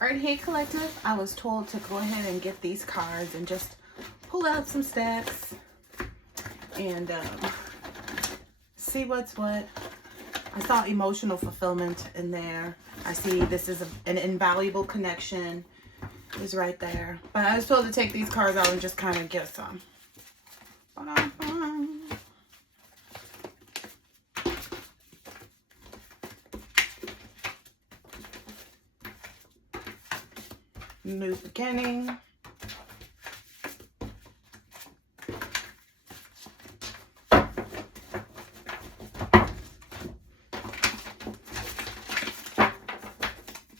All right, hey collective, I was told to go ahead and get these cards and just pull out some stacks and see what's what. I saw emotional fulfillment in there. I see this is an invaluable connection is right there. But I was told to take these cards out and just kind of get some. New beginning.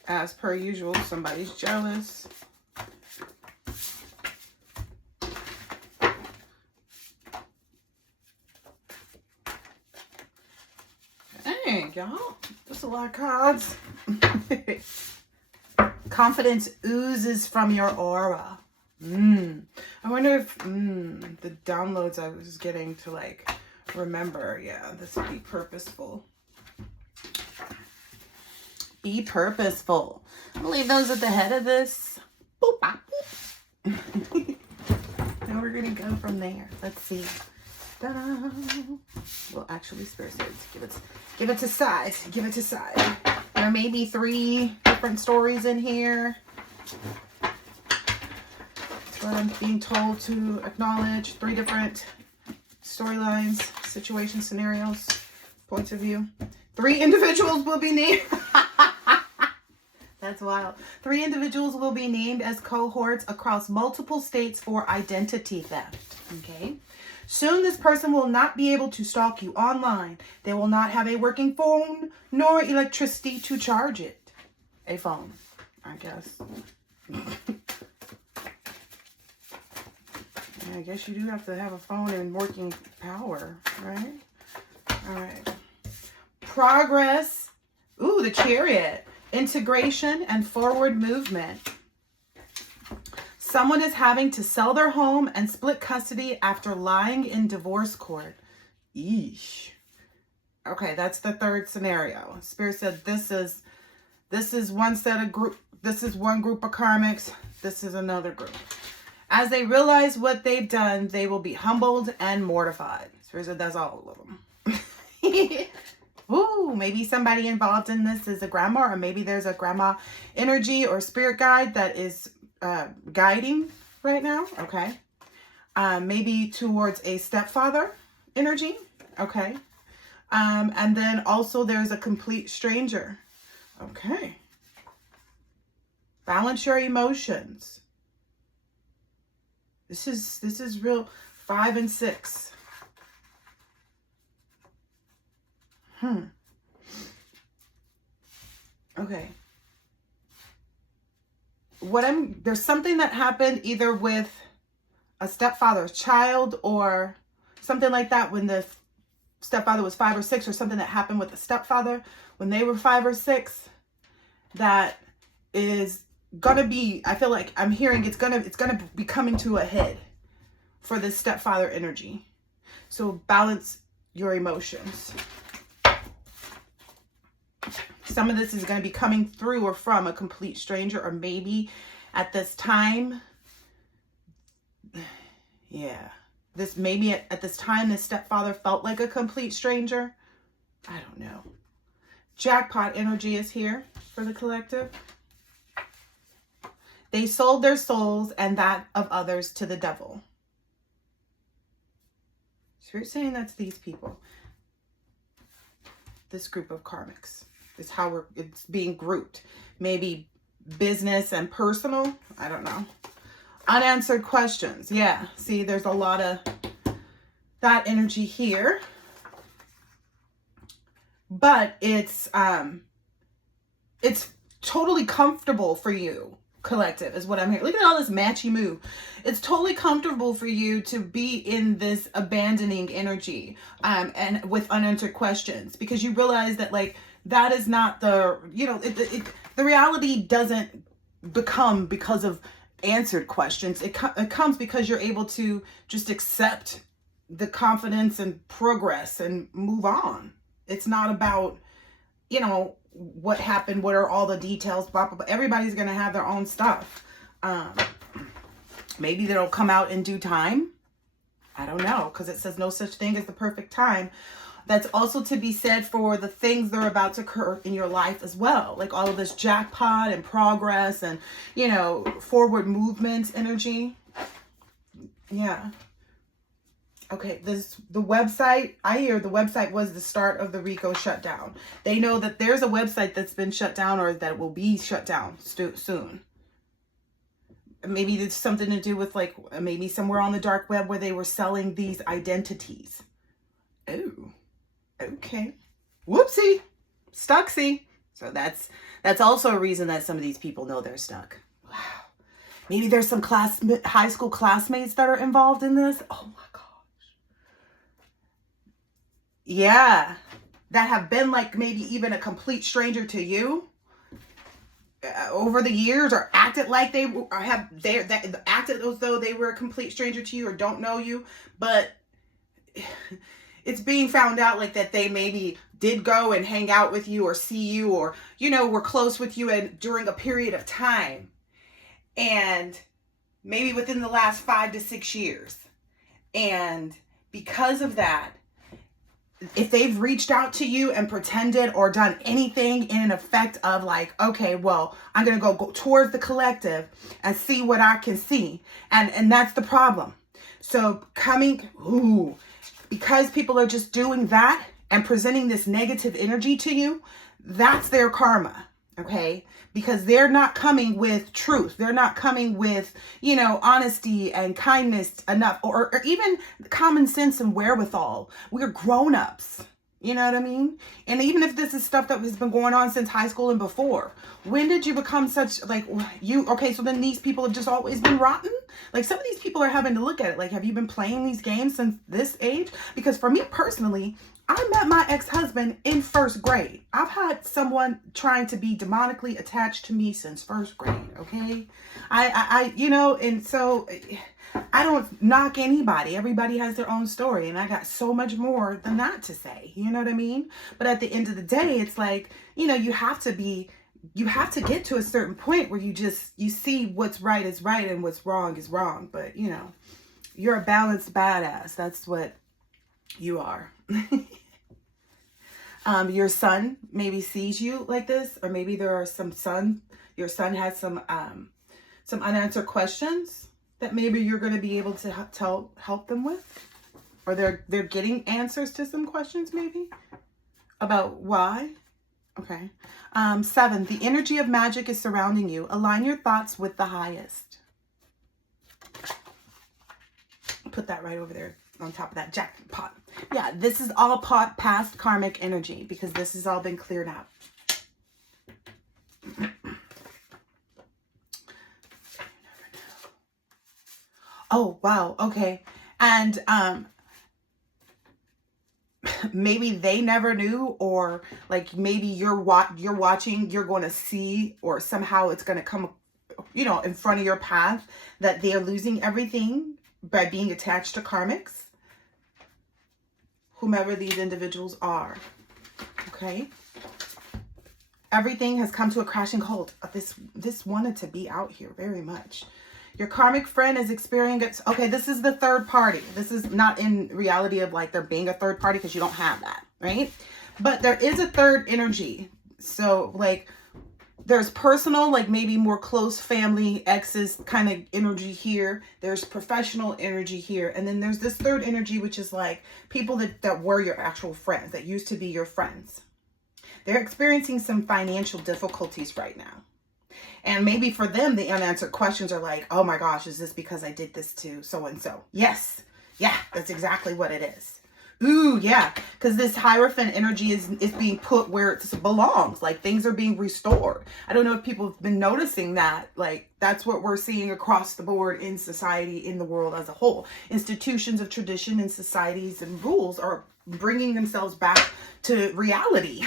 As per usual, somebody's jealous. Dang, y'all. That's a lot of cards. Confidence oozes from your aura. I wonder if the downloads I was getting to like remember. Yeah, this would be purposeful. Be purposeful. I'll leave those at the head of this. Boop, bop, boop. Now we're gonna go from there. Let's see. Ta-da. Well, actually, Spirit says give it to side. Give it to side. There may be 3 different stories in here. That's what I'm being told to acknowledge. 3 different storylines, situation, scenarios, points of view. 3 individuals will be named. That's wild. 3 individuals will be named as cohorts across multiple states for identity theft. Okay. Soon this person will not be able to stalk you online. They will not have a working phone nor electricity to charge it. A phone, I guess. Yeah, I guess you do have to have a phone and working power, right? All right. Progress. Ooh, the Chariot. Integration and forward movement. Someone is having to sell their home and split custody after lying in divorce court. Eesh. Okay, that's the 3rd scenario. Spirit said this is one set of group. This is one group of karmics. This is another group. As they realize what they've done, they will be humbled and mortified. Spirit said that's all of them. Ooh, maybe somebody involved in this is a grandma, or maybe there's a grandma energy or spirit guide that is guiding right now. Okay. Maybe towards a stepfather energy. Okay. And then also there's a complete stranger. Okay. Balance your emotions. This is real. 5 and 6. Okay. There's something that happened either with a stepfather's child or something like that when the stepfather was 5 or 6, or something that happened with the stepfather when they were 5 or 6 that is gonna be, I feel like I'm hearing it's gonna be coming to a head for the stepfather energy. So balance your emotions. Some of this is going to be coming through or from a complete stranger, or maybe at this time, yeah, maybe at this time, the stepfather felt like a complete stranger. I don't know. Jackpot energy is here for the collective. They sold their souls and that of others to the devil. So you're saying that's these people. This group of karmics. Is how it's being grouped. Maybe business and personal. I don't know. Unanswered questions. Yeah. See, there's a lot of that energy here. But it's totally comfortable for you, collective, is what I'm hearing. Look at all this matchy moo. It's totally comfortable for you to be in this abandoning energy and with unanswered questions, because you realize that like that is not the, the reality doesn't become because of answered questions. It comes because you're able to just accept the confidence and progress and move on. It's not about, what happened, what are all the details, blah, blah, blah. Everybody's going to have their own stuff. Maybe that'll come out in due time. I don't know, because it says no such thing as the perfect time. That's also to be said for the things that are about to occur in your life as well. Like all of this jackpot and progress and, you know, forward movement energy. Yeah. Okay, the website, I hear the website was the start of the RICO shutdown. They know that there's a website that's been shut down or that will be shut down soon. Maybe it's something to do with like maybe somewhere on the dark web where they were selling these identities. Oh, okay. Whoopsie. Stucksy. So that's also a reason that some of these people know they're stuck. Wow. Maybe there's some high school classmates that are involved in this. Oh my gosh. Yeah. That have been like maybe even a complete stranger to you over the years, or acted like they acted as though they were a complete stranger to you or don't know you, but it's being found out like that they maybe did go and hang out with you or see you, or, you know, were close with you and during a period of time, and maybe within the last 5 to 6 years. And because of that, if they've reached out to you and pretended or done anything in an effect of like, okay, well, I'm going to go towards the collective and see what I can see. And that's the problem. So because people are just doing that and presenting this negative energy to you, that's their karma. Okay. Because they're not coming with truth. They're not coming with, you know, honesty and kindness enough, or even common sense and wherewithal. We're grown-ups. You know what I mean? And even if this is stuff that has been going on since high school and before, when did you become such like okay, so then these people have just always been rotten? Like some of these people are having to look at it. Like, have you been playing these games since this age? Because for me personally, I met my ex-husband in 1st grade. I've had someone trying to be demonically attached to me since 1st grade. Okay. I you know, and so I don't knock anybody. Everybody has their own story, and I got so much more than that to say. You know what I mean? But at the end of the day, it's like, you know, you have to get to a certain point where you see what's right is right and what's wrong is wrong. But, you know, you're a balanced badass. That's what you are. Your son maybe sees you like this, or maybe there are your son has some unanswered questions that maybe you're going to be able to help them with, or they're getting answers to some questions maybe about why. Okay. 7, the energy of magic is surrounding you. Align your thoughts with the highest. Put that right over there on top of that jackpot. Yeah, this is all past karmic energy, because this has all been cleared out. Oh, wow. Okay. And maybe they never knew, or like maybe you're watching, you're going to see, or somehow it's going to come, you know, in front of your path that they're losing everything by being attached to karmics, whomever these individuals are. Okay. Everything has come to a crashing halt. This wanted to be out here very much. Your karmic friend is experiencing, okay, this is the third party. This is not in reality of like there being a third party, because you don't have that, right? But there is a third energy. So like there's personal, like maybe more close family, exes kind of energy here. There's professional energy here. And then there's this third energy, which is like people that were your actual friends, that used to be your friends. They're experiencing some financial difficulties right now. And maybe for them, the unanswered questions are like, oh my gosh, is this because I did this to so-and-so? Yes. Yeah, that's exactly what it is. Ooh, yeah. Because this Hierophant energy is being put where it belongs. Like things are being restored. I don't know if people have been noticing that. Like that's what we're seeing across the board in society, in the world as a whole. Institutions of tradition and societies and rules are bringing themselves back to reality.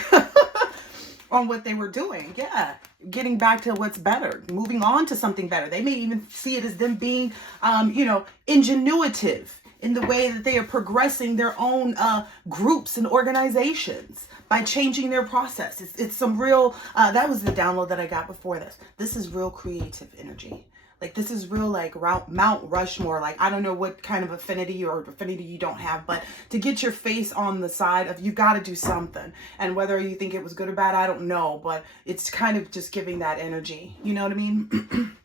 On what they were doing. Yeah. Getting back to what's better. Moving on to something better. They may even see it as them being, you know, ingenuitive in the way that they are progressing their own groups and organizations by changing their process. It's some real, that was the download that I got before this. This is real creative energy. Like, this is real, like, Mount Rushmore. Like, I don't know what kind of affinity you don't have, but to get your face on the side of, you got to do something. And whether you think it was good or bad, I don't know, but it's kind of just giving that energy. You know what I mean?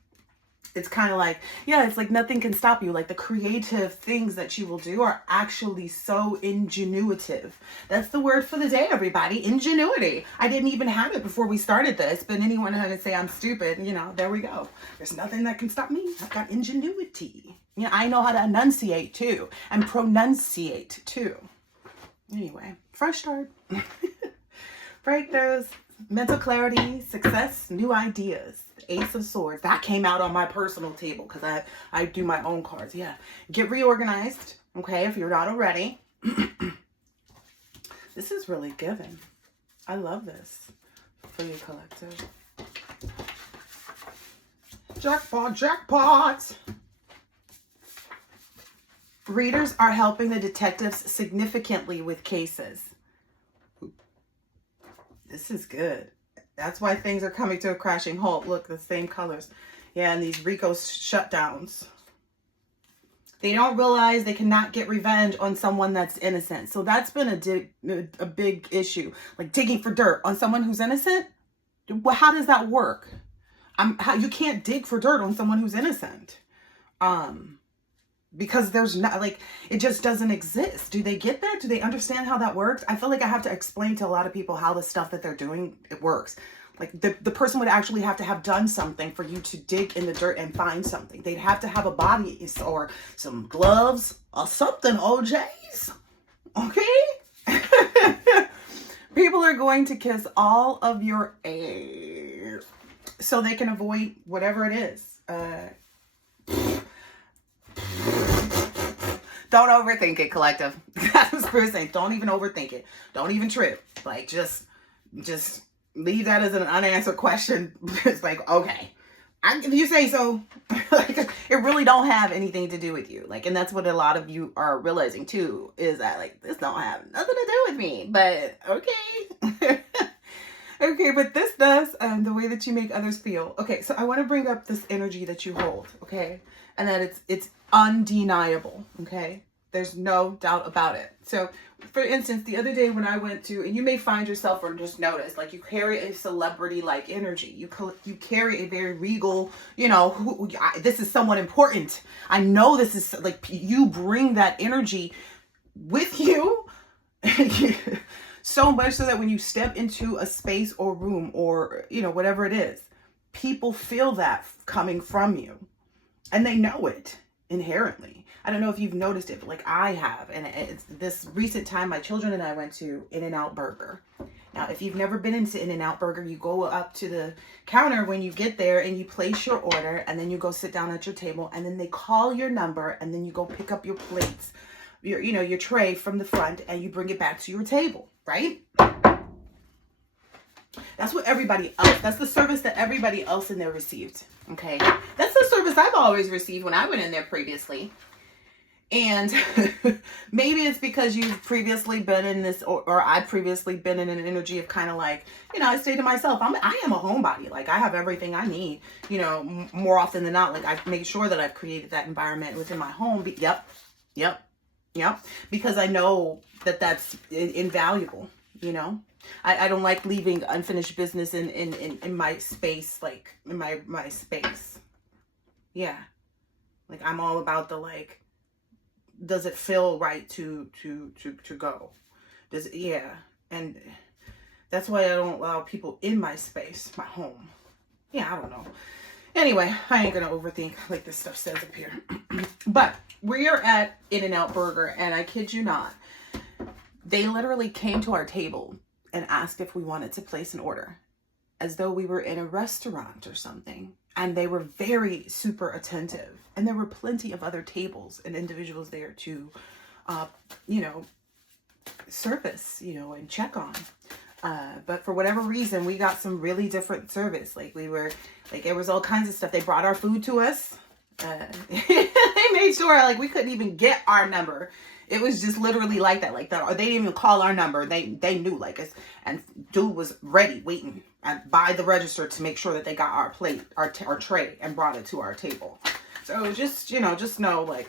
It's kind of like, yeah, it's like nothing can stop you. Like, the creative things that you will do are actually so ingenuitive. That's the word for the day, everybody. Ingenuity. I didn't even have it before we started this, but anyone had to say I'm stupid, you know, there we go. There's nothing that can stop me. I've got ingenuity. Yeah, I know how to enunciate too, and pronunciate too. Anyway, fresh start. Breakthroughs, mental clarity, success, new ideas. Ace of Swords. That came out on my personal table because I do my own cards. Yeah. Get reorganized. Okay. If you're not already. This is really given. I love this for you, collective. Jackpot, jackpot. Readers are helping the detectives significantly with cases. This is good. That's why things are coming to a crashing halt. Look, the same colors. Yeah, and these RICO shutdowns. They don't realize they cannot get revenge on someone that's innocent. So that's been a big issue. Like digging for dirt on someone who's innocent. Well, how does that work? You can't dig for dirt on someone who's innocent. Because there's not, like, it just doesn't exist. Do they get that? Do they understand how that works? I feel like I have to explain to a lot of people how the stuff that they're doing, it works. Like, the person would actually have to have done something for you to dig in the dirt and find something. They'd have to have a body or some gloves or something, OJs. Okay? People are going to kiss all of your ass so they can avoid whatever it is. Don't overthink it, collective. That's Bruce saying, don't even overthink it. Don't even trip. Like, just leave that as an unanswered question. It's like, okay, if you say so. Like, it really don't have anything to do with you. Like, and that's what a lot of you are realizing too, is that, like, this don't have nothing to do with me. But okay. Okay, but this does, the way that you make others feel. Okay, so I want to bring up this energy that you hold, okay? And that it's undeniable, okay? There's no doubt about it. So, for instance, the other day when I went to, and you may find yourself or just notice, like, you carry a celebrity-like energy. You carry a very regal, you know, this is someone important. I know this is, like, you bring that energy with you. So much so that when you step into a space or room or, you know, whatever it is, people feel that coming from you. And they know it inherently. I don't know if you've noticed it, but like I have. And it's this recent time, my children and I went to In-N-Out Burger. Now, if you've never been into In-N-Out Burger, you go up to the counter when you get there and you place your order, and then you go sit down at your table, and then they call your number, and then you go pick up your plates, your tray from the front, and you bring it back to your table, right? That's what everybody else, that's the service that everybody else in there received, okay? That's the service I've always received when I went in there previously. And maybe it's because you've previously been in this, or I've previously been in an energy of kind of like, you know, I say to myself, I am a homebody. Like, I have everything I need, you know, more often than not. Like, I make sure that I've created that environment within my home. Yep. Because I know that that's invaluable, you know. I don't like leaving unfinished business in my space, like, in my space. Yeah. Like, I'm all about the, like, does it feel right to go? Does it, yeah. And that's why I don't allow people in my space, my home. Yeah, I don't know. Anyway, I ain't gonna overthink like this stuff says up here. But we are at In-N-Out Burger, and I kid you not, they literally came to our table and asked if we wanted to place an order, as though we were in a restaurant or something. And they were very super attentive. And there were plenty of other tables and individuals there to, you know, service, you know, and check on. But for whatever reason, we got some really different service. Like, we were, like, there was all kinds of stuff. They brought our food to us. They made sure like we couldn't even get our number. It was just literally like that, or they didn't even call our number. They knew like us, and dude was ready, waiting by the register to make sure that they got our plate, our tray, and brought it to our table. So just just know, like,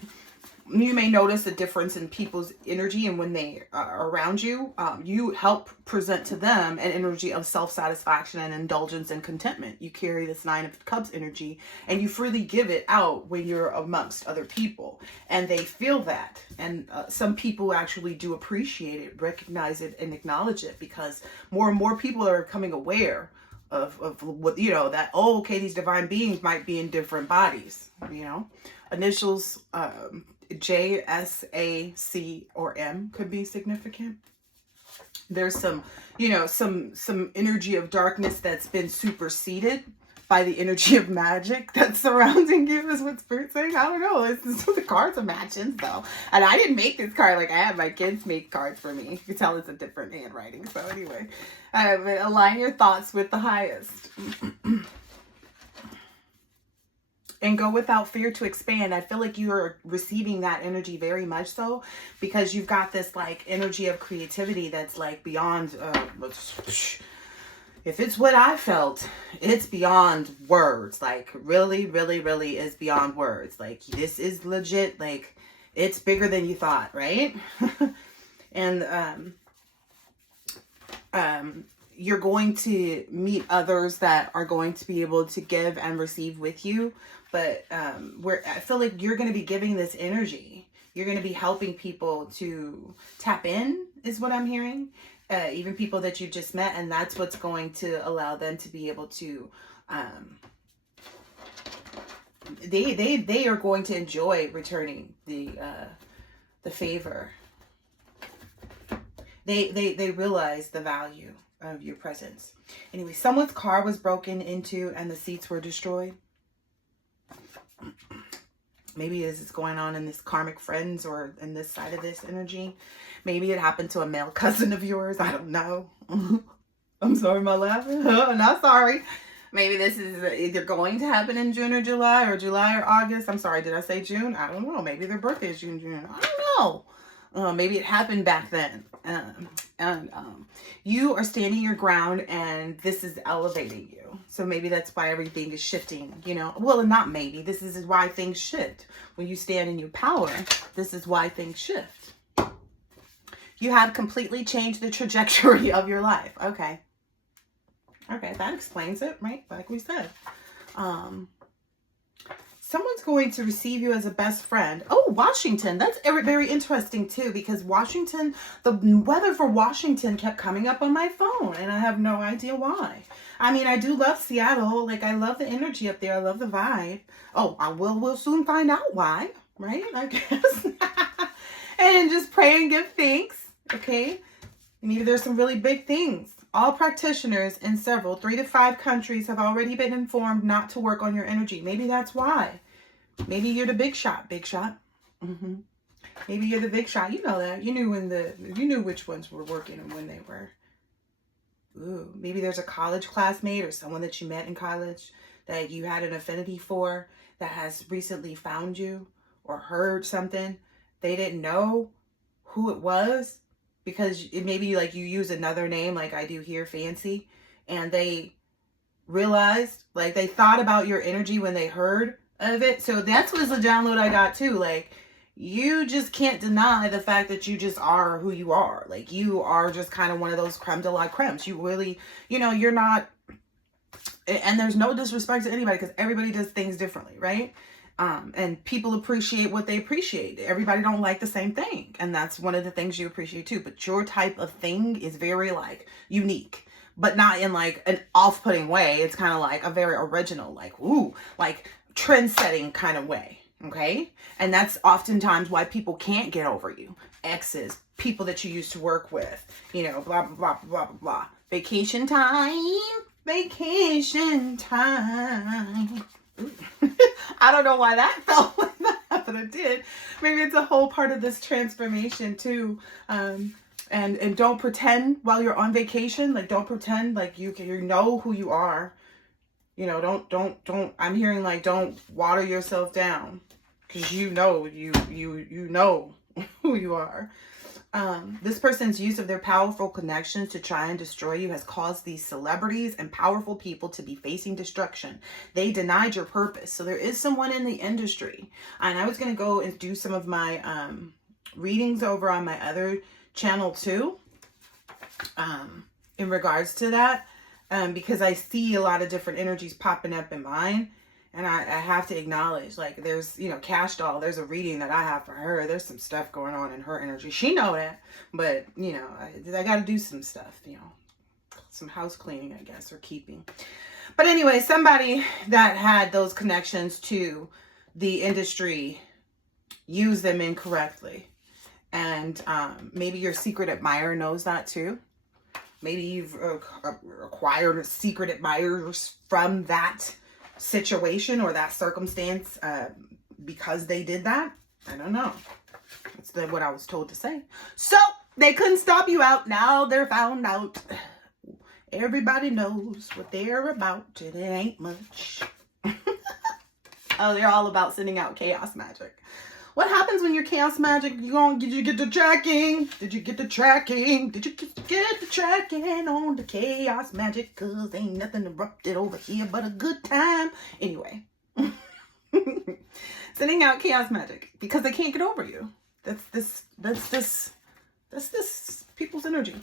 you may notice a difference in people's energy, and when they are around you, you help present to them an energy of self-satisfaction and indulgence and contentment. You carry this 9 of Cups energy, and you freely give it out when you're amongst other people, and they feel that. And some people actually do appreciate it, recognize it, and acknowledge it, because more and more people are becoming aware of what, that, oh, okay, these divine beings might be in different bodies, initials, J, S, A, C, or M could be significant. There's some, some energy of darkness that's been superseded by the energy of magic that's surrounding you, is what Spirit's saying. I don't know. This is what the cards are matching, though. And I didn't make this card. Like, I had my kids make cards for me. You can tell it's a different handwriting. So anyway, align your thoughts with the highest. And go without fear to expand. I feel like you're receiving that energy very much so, because you've got this like energy of creativity that's like beyond, if it's what I felt, it's beyond words. Like really, really, really is beyond words. Like this is legit. Like it's bigger than you thought, right? And you're going to meet others that are going to be able to give and receive with you. But I feel like you're going to be giving this energy. You're going to be helping people to tap in, is what I'm hearing. Even people that you just met. And that's what's going to allow them to be able to, they are going to enjoy returning the favor. They realize the value of your presence. Anyway, someone's car was broken into and the seats were destroyed. Maybe this is going on in this karmic friends or in this side of this energy. Maybe it happened to a male cousin of yours. I don't know. I'm sorry, my laughing. Not sorry. Maybe this is either going to happen in June or July or August. I'm sorry, did I say June? I don't know. Maybe their birthday is June. I don't know. Maybe it happened back then. You are standing your ground, and this is elevating you. So maybe that's why everything is shifting, Well, not maybe. This is why things shift. When you stand in your power, this is why things shift. You have completely changed the trajectory of your life. Okay. Okay, that explains it, right? Like we said. Someone's going to receive you as a best friend. Oh, Washington. That's very interesting, too, because Washington, the weather for Washington kept coming up on my phone, and I have no idea why. I mean, I do love Seattle. Like, I love the energy up there. I love the vibe. Oh, we'll soon find out why, right? I guess. And just pray and give thanks, okay? Maybe there's some really big things. All practitioners in several 3 to 5 countries have already been informed not to work on your energy. Maybe that's why. Maybe you're the big shot. Big shot. Maybe you're the big shot. You know that. You knew which ones were working and when they were. Ooh, maybe there's a college classmate or someone that you met in college that you had an affinity for that has recently found you or heard something. They didn't know who it was. Because it maybe like you use another name like I do here, Fancy, and they realized, like they thought about your energy when they heard of it. So that's was the download I got too. Like you just can't deny the fact that you just are who you are. Like you are just kind of one of those creme de la cremes. You really, you're not, and there's no disrespect to anybody because everybody does things differently, right? And people appreciate what they appreciate. Everybody don't like the same thing. And that's one of the things you appreciate too. But your type of thing is very like unique, but not in like an off-putting way. It's kind of like a very original, like, ooh, like trend-setting kind of way. Okay. And that's oftentimes why people can't get over you. Exes, people that you used to work with, blah, blah, blah, blah, blah, blah. Vacation time. I don't know why that felt like that, but it did. Maybe it's a whole part of this transformation too. And don't pretend while you're on vacation. Like don't pretend like you know who you are. Don't. I'm hearing like don't water yourself down. because you know who you are. This person's use of their powerful connections to try and destroy you has caused these celebrities and powerful people to be facing destruction. They denied your purpose. So there is someone in the industry. And I was going to go and do some of my readings over on my other channel too, in regards to that, because I see a lot of different energies popping up in mine. And I have to acknowledge, like, there's, you know, Cash Doll, there's a reading that I have for her. There's some stuff going on in her energy. She know that, but, you know, I got to do some stuff, you know, some house cleaning, I guess, or keeping. But anyway, somebody that had those connections to the industry used them incorrectly. And maybe your secret admirer knows that too. Maybe you've acquired secret admirers from that situation or that circumstance because they did that. I don't know. That's what I was told to say. So they couldn't stop you out. Now they're found out. Everybody knows what they're about, and it ain't much. Oh, they're all about sending out chaos magic. What happens when you're chaos magic? Did you get the tracking? Did you get the tracking? Did you get the tracking on the chaos magic? Cause ain't nothing erupted over here but a good time. Anyway. Sending out chaos magic because they can't get over you. That's this people's energy.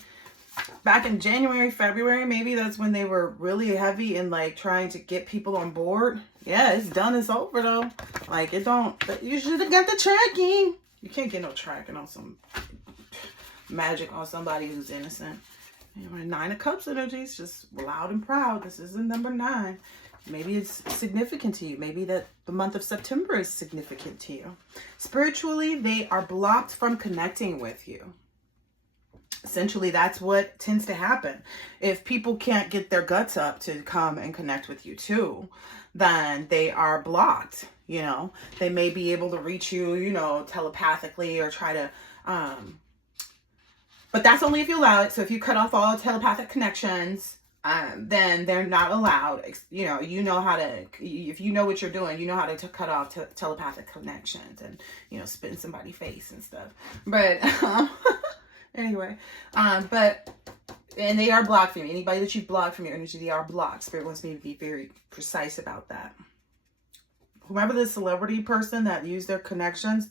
Back in January, February, maybe that's when they were really heavy in like trying to get people on board. Yeah, it's done. It's over though. Like it don't. You should have got the tracking. You can't get no tracking on some magic on somebody who's innocent. Anyway, 9 of Cups energies, just loud and proud. This is the number 9. Maybe it's significant to you. Maybe that the month of September is significant to you. Spiritually, they are blocked from connecting with you. Essentially, that's what tends to happen. If people can't get their guts up to come and connect with you too, then they are blocked. You know, they may be able to reach you, you know, telepathically or try to, but that's only if you allow it. So if you cut off all telepathic connections, then they're not allowed. You know how to, if you know what you're doing, you know how to cut off telepathic connections and, you know, spit in somebody's face and stuff. But, anyway, and they are blocked from you. Anybody that you've blocked from your energy, they are blocked. Spirit wants me to be very precise about that. Whoever the celebrity person that used their connections,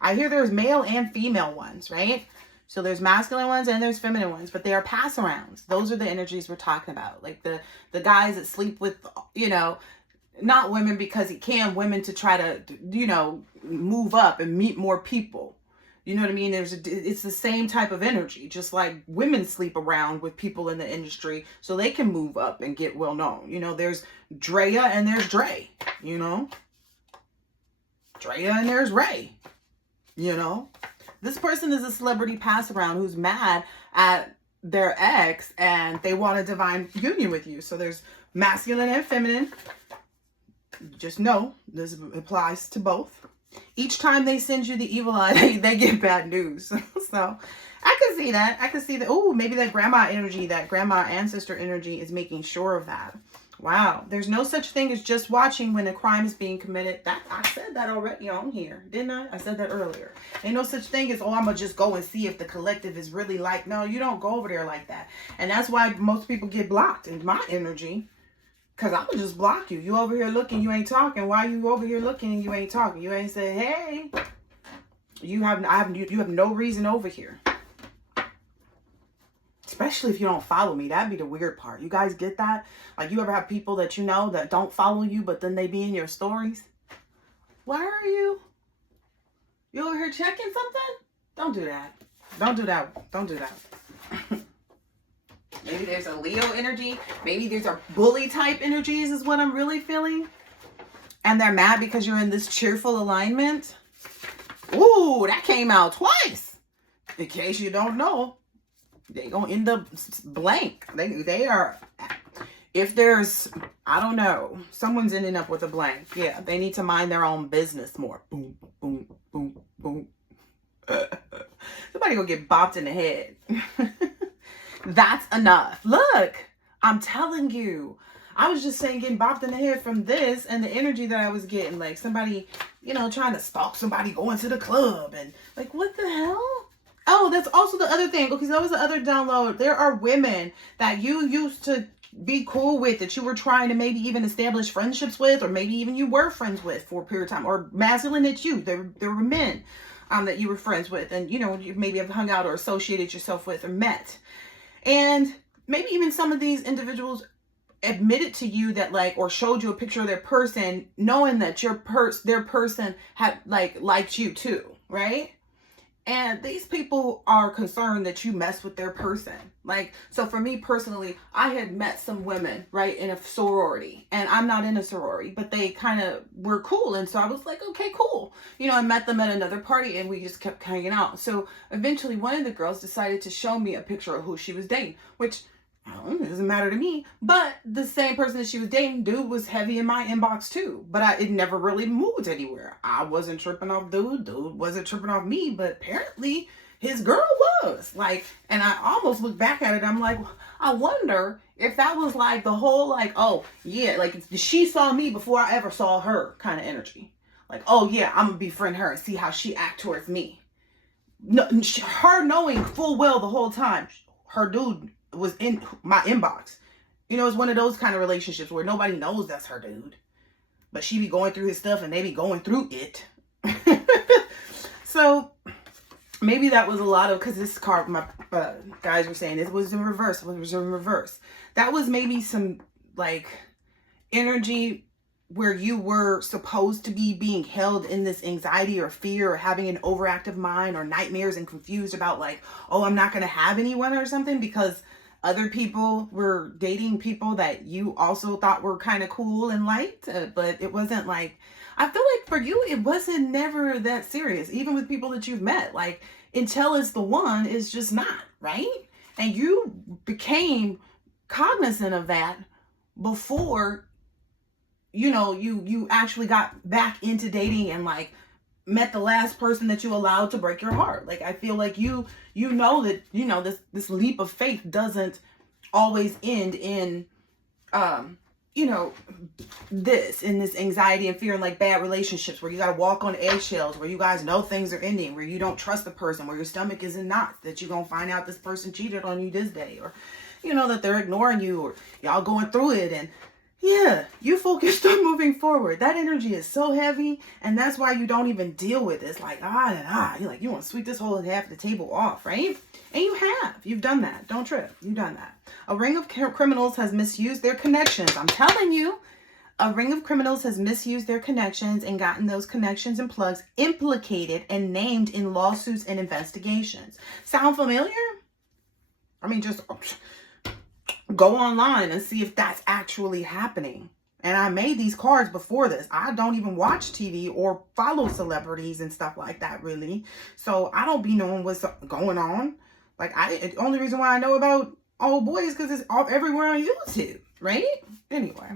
I hear there's male and female ones, right? So there's masculine ones and there's feminine ones, but they are pass-arounds. Those are the energies we're talking about. Like the guys that sleep with, you know, not women because he can, women to try to, you know, move up and meet more people. You know what I mean? It's the same type of energy, just like women sleep around with people in the industry so they can move up and get well known. You know, there's Drea and there's Dre, you know, Drea and there's Ray, you know. This person is a celebrity pass around who's mad at their ex and they want a divine union with you. So there's masculine and feminine. Just know this applies to both. Each time they send you the evil eye, they get bad news. So I can see that. I can see that. Oh, maybe that grandma energy, that grandma ancestor energy is making sure of that. Wow. There's no such thing as just watching when a crime is being committed. I said that already on here, didn't I? I said that earlier. Ain't no such thing as, oh, I'm going to just go and see if the collective is really like, no, you don't go over there like that. And that's why most people get blocked in my energy. Because I would just block you. You over here looking, you ain't talking. Why you over here looking and you ain't talking? You ain't saying, hey, you have no reason over here. Especially if you don't follow me. That'd be the weird part. You guys get that? Like, you ever have people that you know that don't follow you, but then they be in your stories? Where are you? You over here checking something? Don't do that. Don't do that. Don't do that. Maybe there's a Leo energy. Maybe there's a bully type energies is what I'm really feeling. And they're mad because you're in this cheerful alignment. Ooh, that came out twice. In case you don't know, they gonna end up blank. They are, if there's, I don't know, someone's ending up with a blank. Yeah, they need to mind their own business more. Boom, boom, boom, boom. Somebody gonna get bopped in the head. That's enough. Look, I'm telling you, I was just saying getting bopped in the head from this and the energy that I was getting. Like somebody, you know, trying to stalk somebody going to the club. And like, what the hell? Oh, that's also the other thing. Okay, so that was the other download. There are women that you used to be cool with, that you were trying to maybe even establish friendships with, or maybe even you were friends with for a period of time, or masculine at you. There were men that you were friends with, and you know, you maybe have hung out or associated yourself with or met. And maybe even some of these individuals admitted to you that, like, or showed you a picture of their person, knowing that their person had like liked you too, right? And these people are concerned that you mess with their person. Like, so for me personally, I had met some women, right, in a sorority. And I'm not in a sorority, but they kind of were cool. And so I was like, okay, cool. You know, I met them at another party and we just kept hanging out. So eventually one of the girls decided to show me a picture of who she was dating, which it doesn't matter to me. But the same person that she was dating, dude, was heavy in my inbox too. But it never really moved anywhere. I wasn't tripping off dude wasn't tripping off me, but apparently his girl was. Like, and I almost look back at it, I'm like, I wonder if that was like the whole, like, oh yeah, like she saw me before I ever saw her kind of energy. Like, oh yeah, I'm gonna befriend her and see how she act towards me. No, her knowing full well the whole time her dude was in my inbox. You know, it's one of those kind of relationships where nobody knows that's her dude, but she be going through his stuff and they be going through it. So maybe that was a lot of, because this card, my guys were saying it was in reverse. It was in reverse. That was maybe some like energy where you were supposed to be being held in this anxiety or fear or having an overactive mind or nightmares and confused about like, oh, I'm not going to have anyone or something because other people were dating people that you also thought were kind of cool and liked, but it wasn't like, I feel like for you, it wasn't never that serious, even with people that you've met. Like, until it's the one, it's just not, right? And you became cognizant of that before, you know, you actually got back into dating and like met the last person that you allowed to break your heart. Like, I feel like you know that, you know, this leap of faith doesn't always end in, you know, this anxiety and fear and like bad relationships where you got to walk on eggshells, where you guys know things are ending, where you don't trust the person, where your stomach is in knots, that you're going to find out this person cheated on you this day, or, you know, that they're ignoring you, or y'all going through it. And yeah, you focused on moving forward. That energy is so heavy, and that's why you don't even deal with it. It's like, you're like, you want to sweep this whole half of the table off, right? And you have. You've done that. Don't trip. You've done that. A ring of criminals has misused their connections. I'm telling you, a ring of criminals has misused their connections and gotten those connections and plugs implicated and named in lawsuits and investigations. Sound familiar? I mean, just go online and see if that's actually happening. And I made these cards before this. I don't even watch TV or follow celebrities and stuff like that, really. So I don't be knowing what's going on. Like, the only reason why I know about Oh Boy is because it's all everywhere on YouTube, right? Anyway,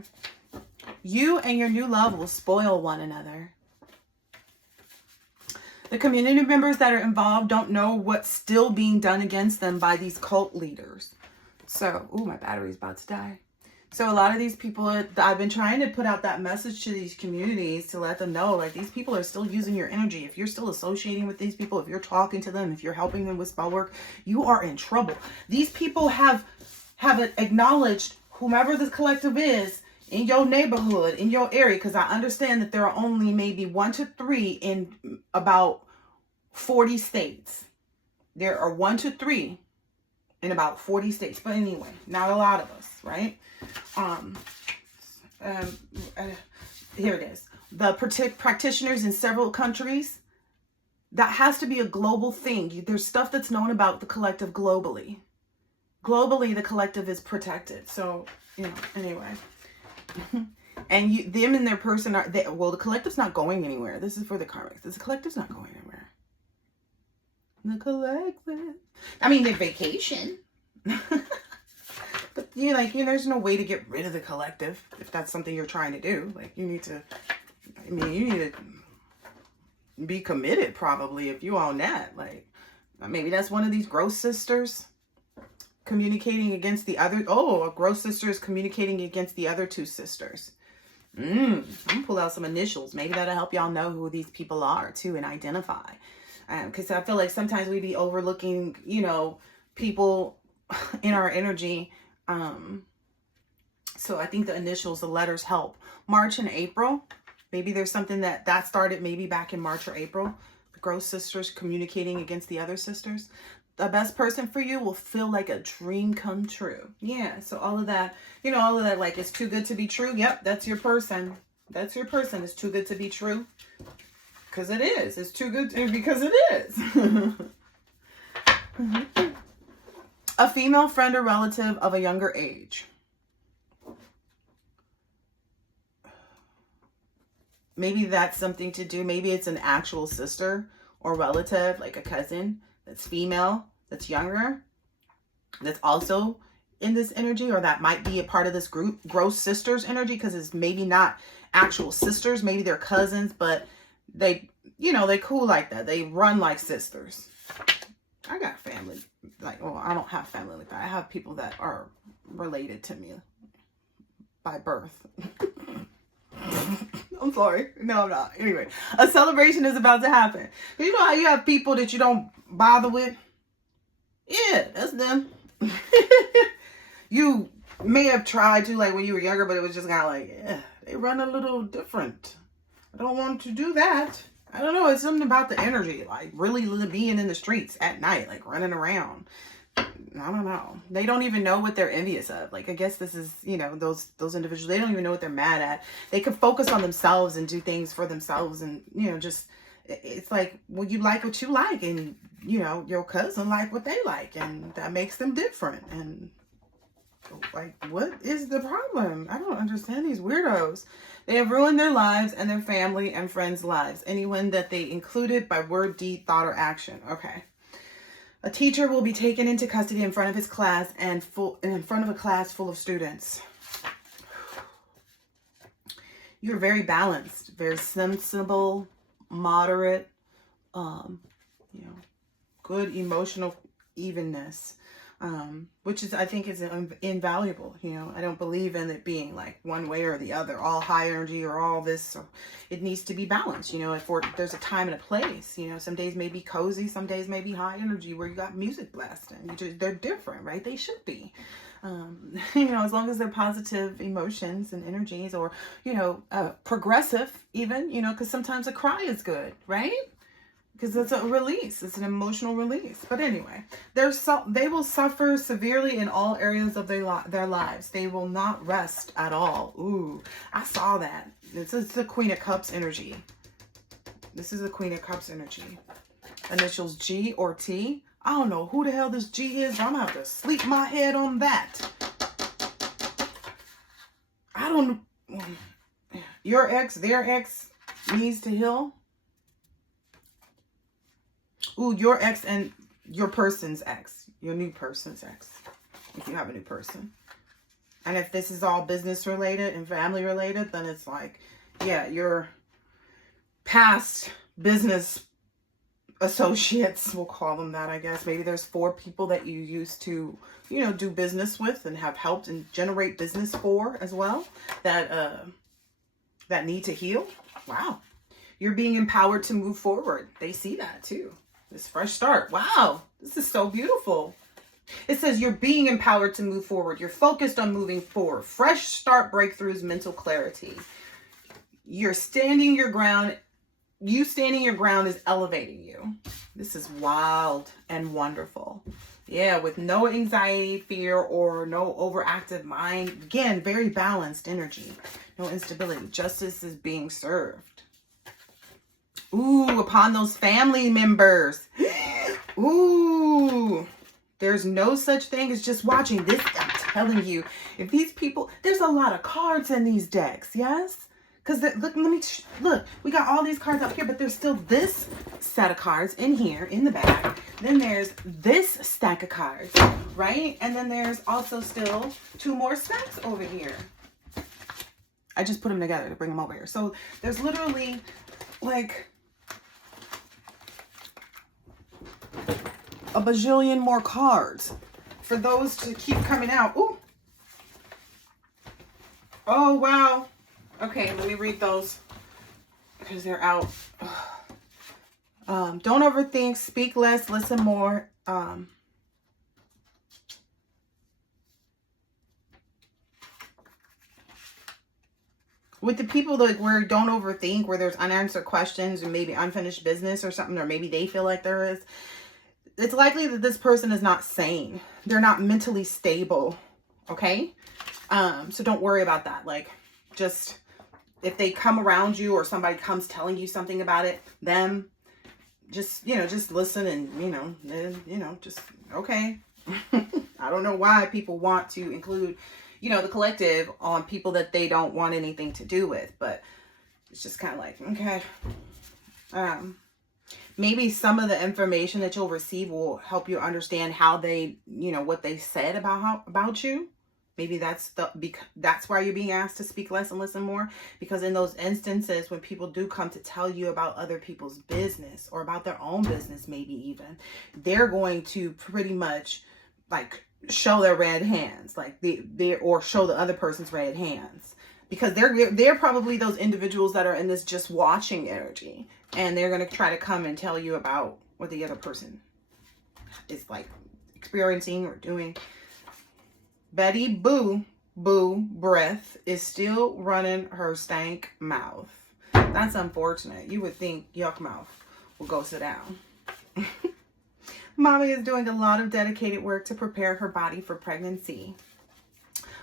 you and your new love will spoil one another. The community members that are involved don't know what's still being done against them by these cult leaders. So, my battery's about to die. So a lot of these people, I've been trying to put out that message to these communities to let them know, like, these people are still using your energy. If you're still associating with these people, if you're talking to them, if you're helping them with spell work, you are in trouble. These people have acknowledged whomever this collective is in your neighborhood, in your area, because I understand that there are only maybe 1 to 3 in about 40 states. There are 1 to 3 in about 40 states. But anyway, not a lot of us, right? Here it is. The practitioners in several countries, that has to be a global thing. There's stuff that's known about the collective globally. Globally, the collective is protected. So, you know, anyway. And them and their person are, the collective's not going anywhere. This is for the karmics. This collective's not going anywhere. The collective. I mean, they vacation. But there's no way to get rid of the collective if that's something you're trying to do. Like, you need to be committed probably if you own that. Like, maybe that's one of these gross sisters. communicating against the other. Oh, a gross sister is communicating against the other two sisters. I'm gonna pull out some initials. Maybe that'll help y'all know who these people are too and identify. Because I feel like sometimes we be overlooking, you know, people in our energy. So I think the initials, the letters help. March and April. Maybe there's something that started maybe back in March or April. The gross sisters communicating against the other sisters. The best person for you will feel like a dream come true. Yeah, so all of that, you know, all of that, like, it's too good to be true. Yep, that's your person. That's your person. It's too good to be true. Because it is. It's too good because it is. A female friend or relative of a younger age. Maybe that's something to do. Maybe it's an actual sister or relative, like a cousin that's female, that's younger, that's also in this energy, or that might be a part of this group, gross sisters energy, because it's maybe not actual sisters. Maybe they're cousins, but they, you know, they cool like that. They run like sisters. I got family. Like, well, I don't have family like that. I have people that are related to me by birth. I'm sorry. No, I'm not. Anyway, a celebration is about to happen. You know how you have people that you don't bother with? Yeah, that's them. You may have tried to, like, when you were younger, but it was just kind of like, yeah, they run a little different. I don't want to do that. I don't know. It's something about the energy, like really being in the streets at night, like running around. I don't know. They don't even know what they're envious of. Like, I guess this is, you know, those individuals, they don't even know what they're mad at. They could focus on themselves and do things for themselves. And, you know, just, it's like, well, you like what you like. And, you know, your cousin like what they like. And that makes them different. And, like, what is the problem? I don't understand these weirdos. They have ruined their lives and their family and friends' lives. Anyone that they included by word, deed, thought, or action. Okay. A teacher will be taken into custody in front of his class and in front of a class full of students. You're very balanced, very sensible, moderate, you know, good emotional evenness, which is, I think, is invaluable. You know, I don't believe in it being like one way or the other, all high energy or all this. So it needs to be balanced. You know, there's a time and a place. You know, some days may be cozy, some days may be high energy where you got music blasting. They're different, right? They should be. You know, as long as they're positive emotions and energies, or, you know, progressive even, you know, because sometimes a cry is good, right? Because it's a release. It's an emotional release. But anyway, they will suffer severely in all areas of their lives. They will not rest at all. Ooh, I saw that. This is the Queen of Cups energy. This is the Queen of Cups energy. Initials G or T. I don't know who the hell this G is. I'm going to have to sleep my head on that. I don't know. Your ex, their ex needs to heal. Ooh, your ex and your person's ex. Your new person's ex. If you have a new person. And if this is all business related and family related, then it's like, yeah, your past business associates, we'll call them that, I guess. Maybe there's 4 people that you used to, you know, do business with and have helped and generate business for as well. That need to heal. Wow. You're being empowered to move forward. They see that too. This fresh start. Wow. This is so beautiful. It says you're being empowered to move forward. You're focused on moving forward. Fresh start, breakthroughs, mental clarity. You're standing your ground. You standing your ground is elevating you. This is wild and wonderful. Yeah, with no anxiety, fear, or no overactive mind. Again, very balanced energy. No instability. Justice is being served. Ooh, upon those family members. Ooh, there's no such thing as just watching this. I'm telling you, if these people, there's a lot of cards in these decks, yes? Because look, we got all these cards up here, but there's still this set of cards in here, in the bag. Then there's this stack of cards, right? And then there's also still 2 more stacks over here. I just put them together to bring them over here. So there's literally like a bajillion more cards. for those to keep coming out. Ooh. Oh, wow. Okay, let me read those because they're out. Don't overthink, speak less, listen more. With the people like where don't overthink, where there's unanswered questions or maybe unfinished business or something, or maybe they feel like there is, it's likely that this person is not sane. They're not mentally stable. Okay? So don't worry about that. Like, just if they come around you or somebody comes telling you something about it, them, just, you know, just listen and, just, okay. I don't know why people want to include, the collective on people that they don't want anything to do with, but it's just kind of like, okay. Maybe some of the information that you'll receive will help you understand how they, what they said about you. Maybe that's why you're being asked to speak less and listen more, because in those instances when people do come to tell you about other people's business or about their own business, maybe even, they're going to pretty much like show their red hands, like or show the other person's red hands, because they're probably those individuals that are in this just watching energy, and they're going to try to come and tell you about what the other person is like experiencing or doing. Betty Boo Breath is still running her stank mouth. That's unfortunate. You would think Yuck Mouth will go sit down. Mommy is doing a lot of dedicated work to prepare her body for pregnancy.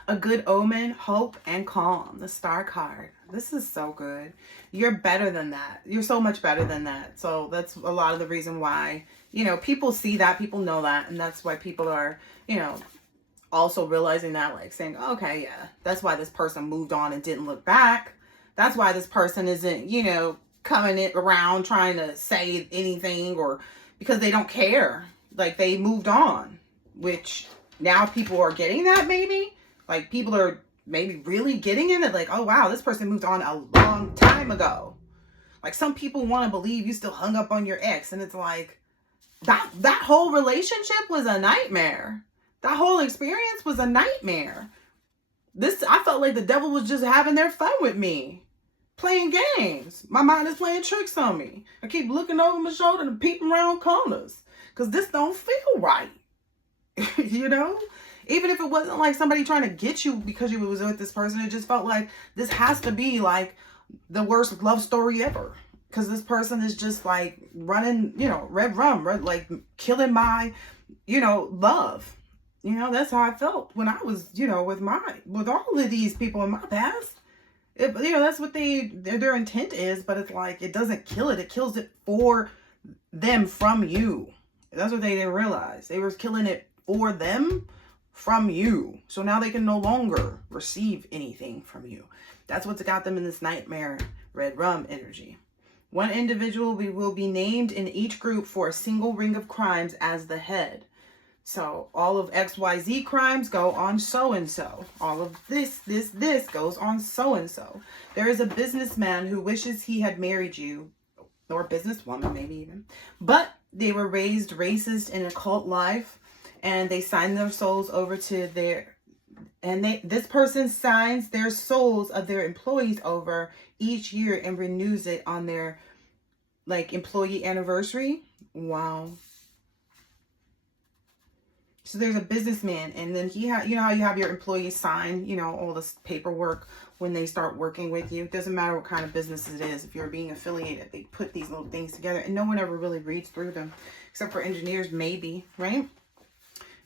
A good omen, hope, and calm. The Star card. This is so good. You're better than that. You're so much better than that. So that's a lot of the reason why, people see that, people know that, and that's why people are, also realizing that, like saying, okay, yeah, that's why this person moved on and didn't look back. That's why this person isn't, coming around trying to say anything, or because they don't care. Like, they moved on, which now people are getting that, maybe. Like, people are maybe really getting in it. Like, oh, wow, this person moved on a long time ago. Like, some people want to believe you still hung up on your ex. And it's like, that whole relationship was a nightmare. That whole experience was a nightmare. I felt like the devil was just having their fun with me. Playing games. My mind is playing tricks on me. I keep looking over my shoulder and peeping around corners. Because this don't feel right. Even if it wasn't like somebody trying to get you because you was with this person, it just felt like this has to be like the worst love story ever. Because this person is just like running, red rum, like killing my, love. That's how I felt when I was, with all of these people in my past. That's what their intent is, but it's like, it doesn't kill it. It kills it for them from you. That's what they didn't realize. They were killing it for them from you. So now they can no longer receive anything from you. That's what's got them in this nightmare red rum energy. One individual will be named in each group for a single ring of crimes as the head. So all of XYZ crimes go on so-and-so. All of this goes on so-and-so. There is a businessman who wishes he had married you, or a businesswoman maybe even, but they were raised racist in a cult life, and they signed their souls over to this person signs their souls of their employees over each year and renews it on their employee anniversary. Wow. So there's a businessman, and then how you have your employees sign, all this paperwork when they start working with you. It doesn't matter what kind of business it is. If you're being affiliated, they put these little things together, and no one ever really reads through them, except for engineers, maybe, right?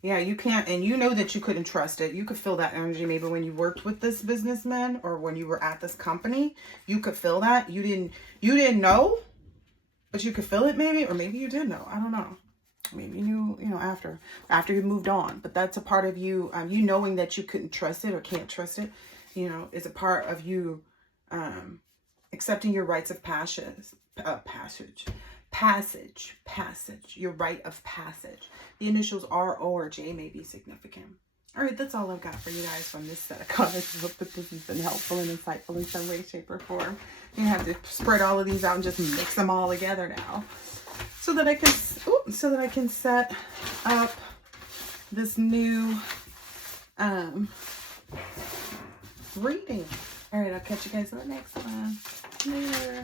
Yeah, you can't, and that you couldn't trust it. You could feel that energy maybe when you worked with this businessman or when you were at this company. You could feel that. You didn't know, but you could feel it maybe, or maybe you did know. I don't know. Maybe you knew, after you moved on, but that's a part of you, you knowing that you couldn't trust it or can't trust it, is a part of you, accepting your rites of passage, your rite of passage. The initials R, O, or J may be significant. All right, that's all I've got for you guys from this set of cards. I hope that this has been helpful and insightful in some way, shape, or form. You have to spread all of these out and just mix them all together now, so that I can set up this new reading. All right, I'll catch you guys on the next one. Later.